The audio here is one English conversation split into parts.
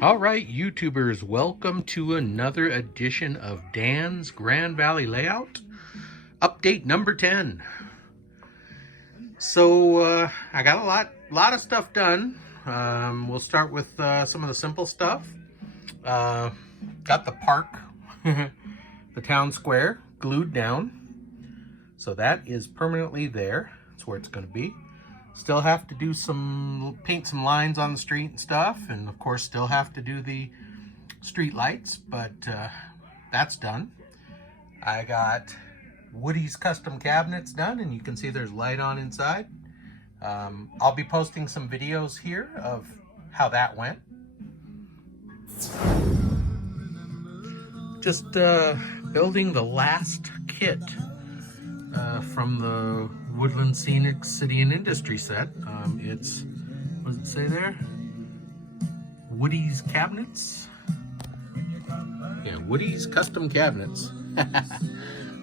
All right, YouTubers, welcome to another edition of Dan's Grand Valley Layout, update number 10. So I got a lot of stuff done. We'll start with some of the simple stuff. Got the park, the town square, glued down. So that is permanently there. That's where it's going to be. Still have to do paint some lines on the street and stuff, and of course still have to do the street lights, but that's done. I got Woody's custom cabinets done, and you can see there's light on inside. I'll be posting some videos here of how that went. Just building the last kit from the Woodland Scenic City and Industry set. It's, what does it say there? Woody's cabinets? Yeah, Woody's custom cabinets.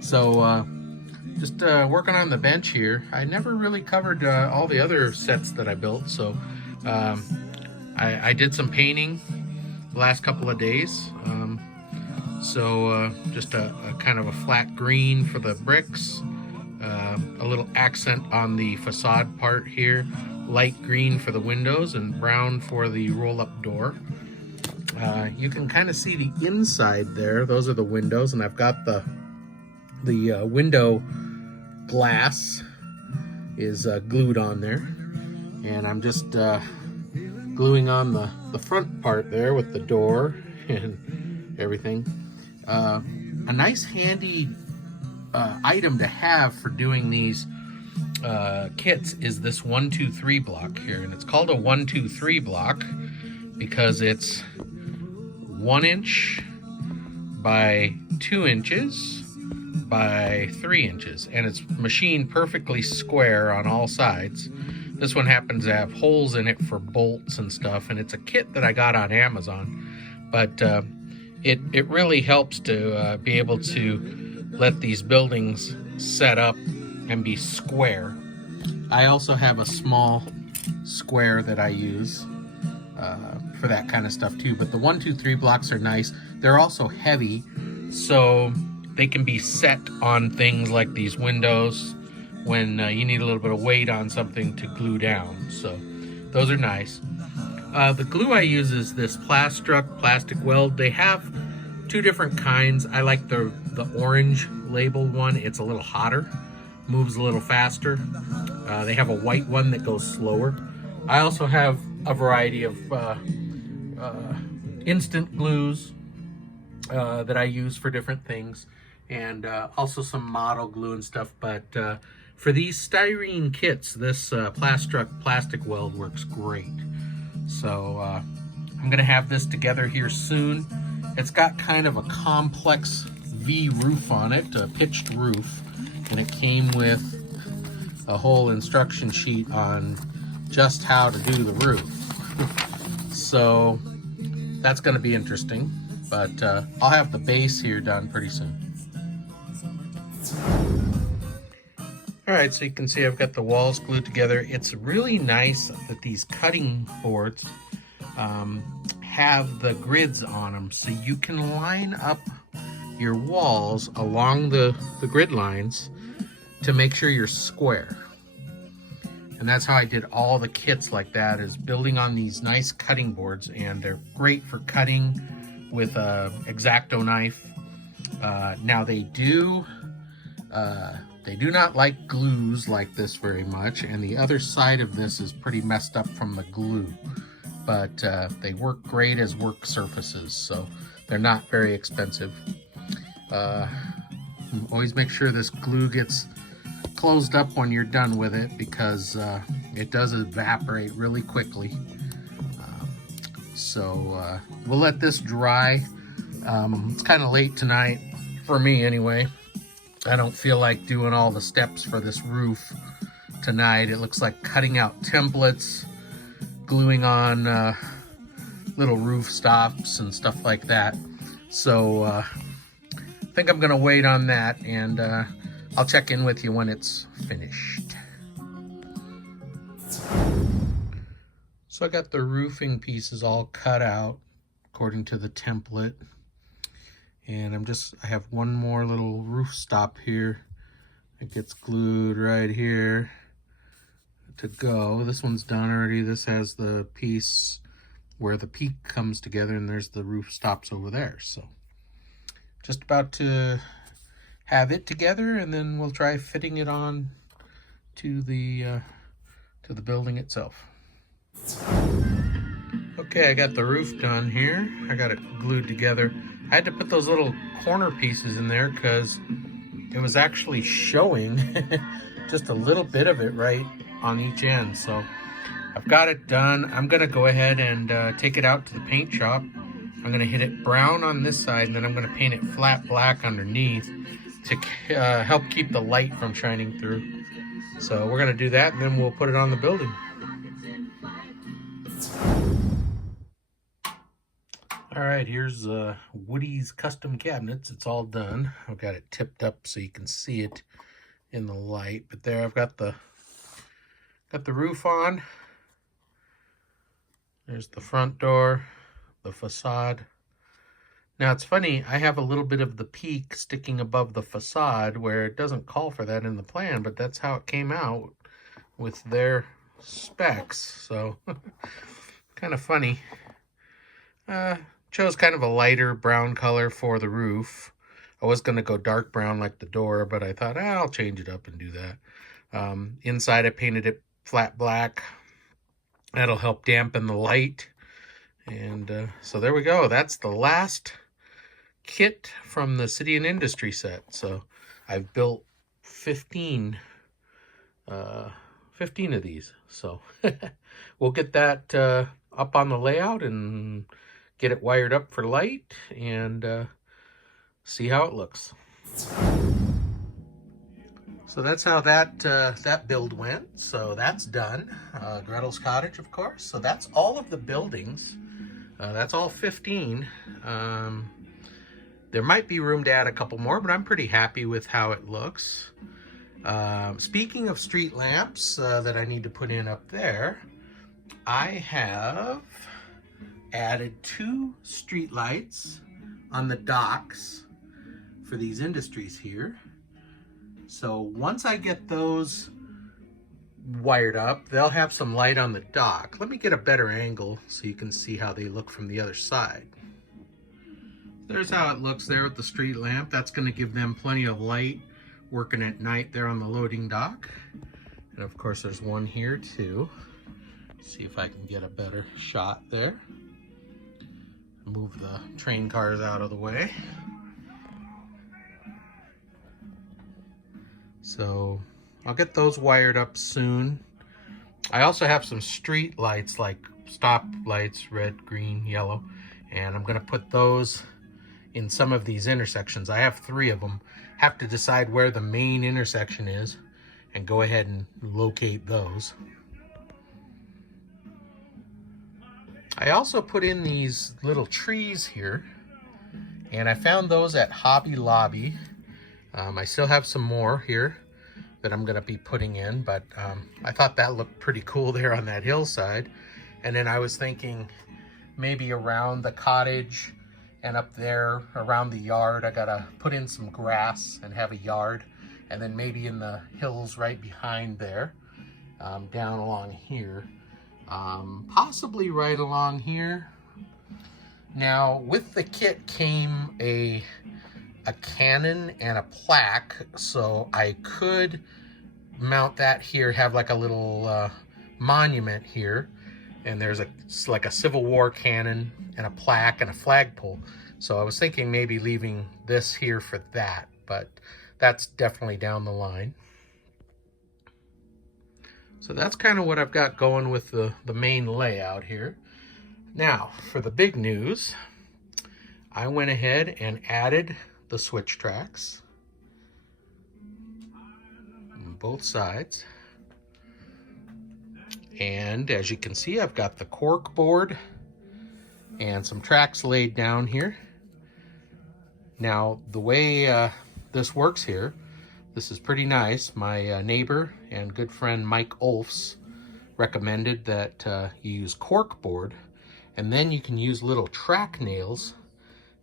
So just working on the bench here. I never really covered all the other sets that I built, so I did some painting the last couple of days. Just a kind of a flat green for the bricks. A little accent on the facade part here, light green for the windows and brown for the roll-up door. You can kind of see the inside there. Those are the windows, and I've got the window glass is glued on there, and I'm just gluing on the front part there with the door and everything. A nice handy item to have for doing these kits is this 1-2-3 block here, and it's called a 1-2-3 block because it's 1 inch by 2 inches by 3 inches, and it's machined perfectly square on all sides. This one happens to have holes in it for bolts and stuff, and it's a kit that I got on Amazon, but it really helps to be able to let these buildings set up and be square. I also have a small square that I use for that kind of stuff too, but the 1-2-3 blocks are nice. They're also heavy, so they can be set on things like these windows when you need a little bit of weight on something to glue down. So those are nice. The glue I use is this plastic weld. They have two different kinds. I like the orange labeled one. It's a little hotter, moves a little faster. They have a white one that goes slower. I also have a variety of instant glues that I use for different things, and also some model glue and stuff. But for these styrene kits, this plastic weld works great. So I'm gonna have this together here soon. It's got kind of a complex V roof on it, a pitched roof, and it came with a whole instruction sheet on just how to do the roof. So that's going to be interesting, but I'll have the base here done pretty soon. All right, so you can see I've got the walls glued together. It's really nice that these cutting boards have the grids on them, so you can line up your walls along the grid lines to make sure you're square. And that's how I did all the kits like that, is building on these nice cutting boards, and they're great for cutting with a X-Acto knife. Now they do not like glues like this very much, and the other side of this is pretty messed up from the glue, but they work great as work surfaces, so they're not very expensive. Always make sure this glue gets closed up when you're done with it, because it does evaporate really quickly. So we'll let this dry. It's kind of late tonight, for me anyway. I don't feel like doing all the steps for this roof tonight. It looks like cutting out templates, gluing on little roof stops and stuff like that. So I think I'm gonna wait on that, and I'll check in with you when it's finished. So I got the roofing pieces all cut out according to the template. And I have one more little roof stop here. It gets glued right here to go. This one's done already. This has the piece where the peak comes together, and there's the roof stops over there. So just about to have it together, and then we'll try fitting it on to the building itself. Okay, I got the roof done here. I got it glued together. I had to put those little corner pieces in there because it was actually showing just a little bit of it right on each end. So I've got it done. I'm gonna go ahead and take it out to the paint shop. I'm gonna hit it brown on this side, and then I'm gonna paint it flat black underneath to help keep the light from shining through. So we're gonna do that, and then we'll put it on the building. All right, here's Woody's custom cabinets. It's all done. I've got it tipped up so you can see it in the light. But there, I've got the roof on. There's the front door, the facade. Now it's funny, I have a little bit of the peak sticking above the facade where it doesn't call for that in the plan, but that's how it came out with their specs. So kind of funny. Chose kind of a lighter brown color for the roof. I was going to go dark brown like the door, but I thought I'll change it up and do that. Inside I painted it flat black. That'll help dampen the light. And so there we go. That's the last kit from the City and Industry set. So I've built 15 of these. So we'll get that up on the layout and get it wired up for light and see how it looks. So that's how that build went. So that's done. Gretel's Cottage, of course. So that's all of the buildings. That's all 15. There might be room to add a couple more, but I'm pretty happy with how it looks. Speaking of street lamps that I need to put in up there, I have added 2 street lights on the docks for these industries here. So once I get those wired up, they'll have some light on the dock. Let me get a better angle so you can see how they look from the other side. There's how it looks there with the street lamp. That's going to give them plenty of light working at night there on the loading dock. And of course there's one here too. See if I can get a better shot there. Move the train cars out of the way. So I'll get those wired up soon. I also have some street lights, like stop lights, red, green, yellow, and I'm gonna put those in some of these intersections. I have 3 of them. Have to decide where the main intersection is and go ahead and locate those. I also put in these little trees here, and I found those at Hobby Lobby. I still have some more here that I'm going to be putting in, but I thought that looked pretty cool there on that hillside. And then I was thinking maybe around the cottage and up there around the yard, I got to put in some grass and have a yard. And then maybe in the hills right behind there, down along here. Possibly right along here. Now with the kit came a cannon and a plaque, so I could mount that here, have like a little monument here, and there's like a Civil War cannon and a plaque and a flagpole. So I was thinking maybe leaving this here for that, but that's definitely down the line. So that's kind of what I've got going with the main layout here. Now, for the big news, I went ahead and added the switch tracks on both sides. And as you can see, I've got the cork board and some tracks laid down here. Now, the way this works here, this is pretty nice. My neighbor and good friend Mike Olfs recommended that you use cork board, and then you can use little track nails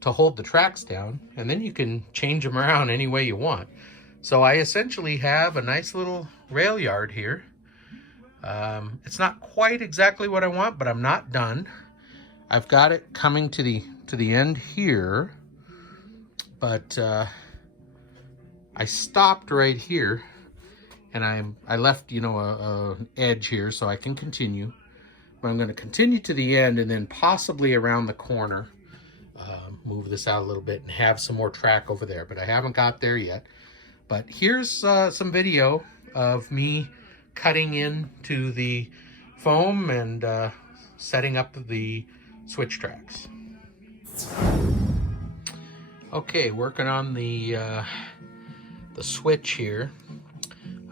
to hold the tracks down, and then you can change them around any way you want. So I essentially have a nice little rail yard here. It's not quite exactly what I want, but I'm not done. I've got it coming to the end here, but I stopped right here, and I left, you know, an edge here so I can continue. But I'm going to continue to the end and then possibly around the corner, move this out a little bit and have some more track over there. But I haven't got there yet. But here's some video of me cutting into the foam and setting up the switch tracks. Okay, working on the switch here.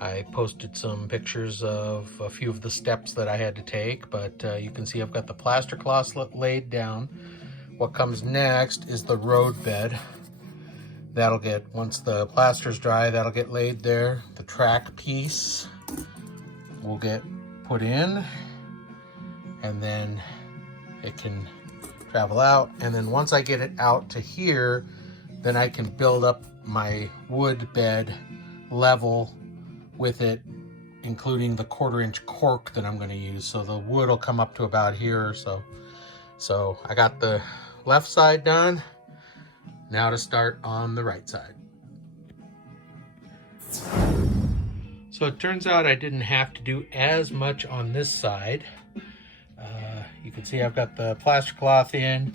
I posted some pictures of a few of the steps that I had to take, but you can see I've got the plaster cloth laid down. What comes next is the road bed. That'll get, once the plaster's dry, that'll get laid there. The track piece will get put in, and then it can travel out. And then once I get it out to here, then I can build up my wood bed level with it, including the 1/4 inch cork that I'm going to use. So the wood will come up to about here or so. So I got the left side done. Now to start on the right side. So it turns out I didn't have to do as much on this side. You can see I've got the plaster cloth in.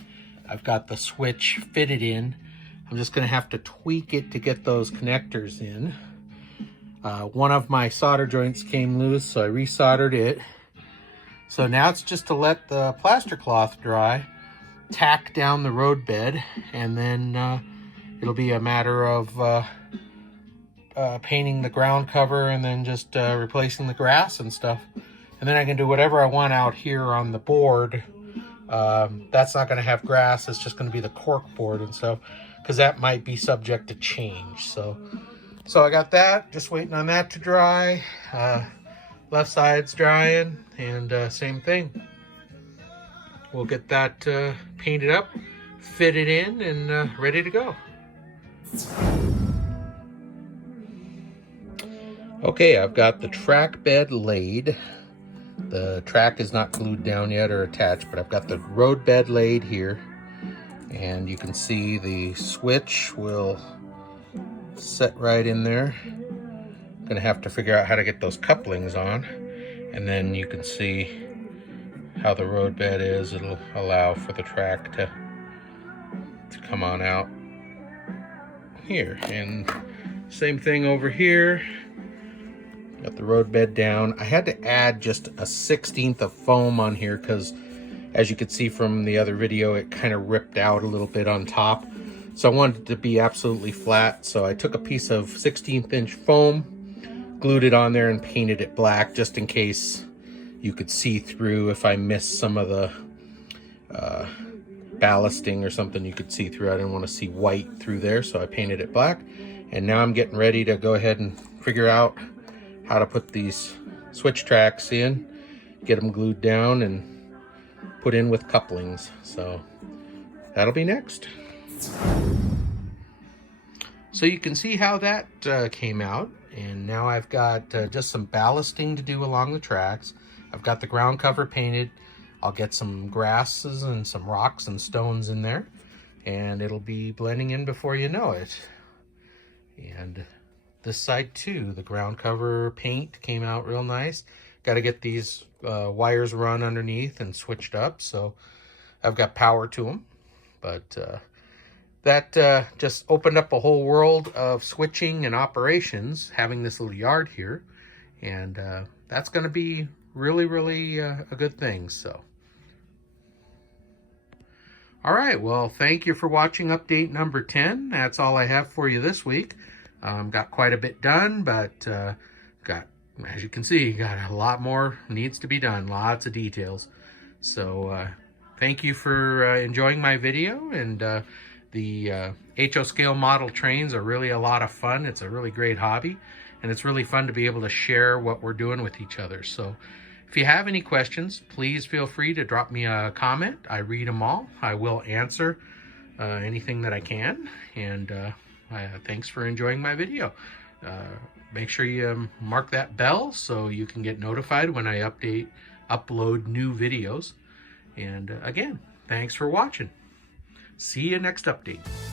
I've got the switch fitted in. I'm just going to have to tweak it to get those connectors in. One of my solder joints came loose, so I resoldered it. So now it's just to let the plaster cloth dry, tack down the road bed, and then it'll be a matter of painting the ground cover and then just replacing the grass and stuff. And then I can do whatever I want out here on the board. That's not going to have grass, it's just going to be the cork board and stuff, because that might be subject to change. So I got that, just waiting on that to dry. Left side's drying, and same thing. We'll get that painted up, fitted in, and ready to go. Okay, I've got the track bed laid. The track is not glued down yet or attached, but I've got the road bed laid here. And you can see the switch will set right in there. I'm gonna have to figure out how to get those couplings on. And then you can see how the road bed is. It'll allow for the track to come on out here. And same thing over here. Got the road bed down. I had to add just a 1/16 of foam on here because, as you could see from the other video, it kind of ripped out a little bit on top. So I wanted it to be absolutely flat. So I took a piece of 1/16 inch foam, glued it on there, and painted it black just in case you could see through. If I missed some of the ballasting or something, you could see through. I didn't want to see white through there, so I painted it black. And now I'm getting ready to go ahead and figure out how to put these switch tracks in, get them glued down and put in with couplings. So that'll be next. So you can see how that came out. And now I've got just some ballasting to do along the tracks. I've got the ground cover painted. I'll get some grasses and some rocks and stones in there, and it'll be blending in before you know it. And this side too, the ground cover paint came out real nice. Got to get these wires run underneath and switched up, so I've got power to them. But that just opened up a whole world of switching and operations, having this little yard here. And that's going to be really, really a good thing. So All right, well, thank you for watching update number 10. That's all I have for you this week. Got quite a bit done, but got, as you can see, got a lot more needs to be done, lots of details. So thank you for enjoying my video, and the HO scale model trains are really a lot of fun. It's a really great hobby, and it's really fun to be able to share what we're doing with each other. So if you have any questions, please feel free to drop me a comment. I read them all. I will answer anything that I can. And thanks for enjoying my video. Make sure you mark that bell so you can get notified when I upload new videos. And again, thanks for watching. See you next update.